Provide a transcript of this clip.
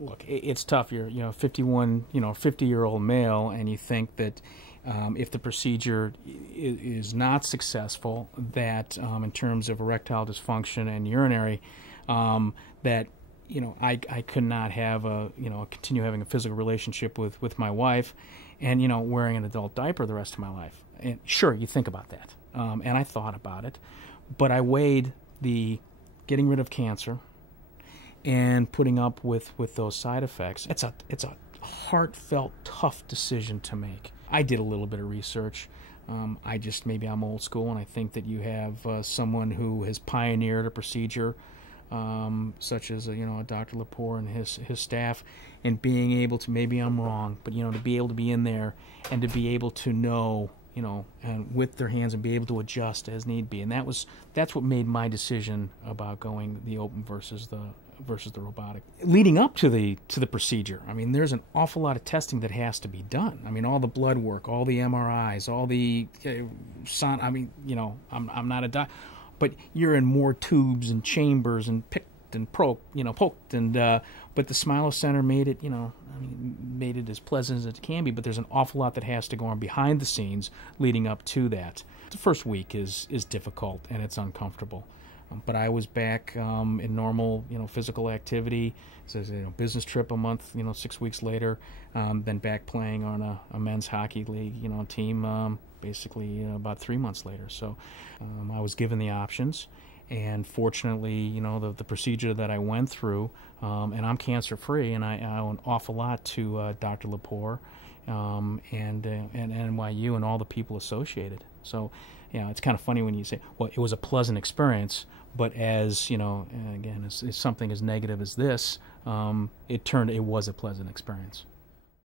look, it's tough. You're 51, 50-year-old male, and you think that if the procedure is not successful, that in terms of erectile dysfunction and urinary, that I could not have continue having a physical relationship with my wife, and wearing an adult diaper the rest of my life. And sure, you think about that, and I thought about it, but I weighed the getting rid of cancer and putting up with those side effects. It's a heartfelt, tough decision to make. I did a little bit of research. Maybe I'm old school, and I think that you have someone who has pioneered a procedure, such as a Dr. Lepor and his staff, and being able to, maybe I'm wrong, but to be able to be in there and to be able to know, and with their hands, and be able to adjust as need be. And that's what made my decision about going the open versus the robotic. Leading up to the procedure, there's an awful lot of testing that has to be done. All the blood work, all the MRIs, all the I'm not a doctor, but you're in more tubes and chambers and picked and poked, and but the Smilow Center made it, made it as pleasant as it can be. But there's an awful lot that has to go on behind the scenes leading up to that. The first week is difficult and it's uncomfortable. But I was back in normal, physical activity. So, business trip a month, 6 weeks later. Then back playing on a men's hockey league, team, basically about 3 months later. So I was given the options, and fortunately, the procedure that I went through, and I'm cancer free, and I owe an awful lot to Dr. Lepor and NYU and all the people associated. So, it's kind of funny when you say, well, it was a pleasant experience, but as, again, as something as negative as this, it was a pleasant experience.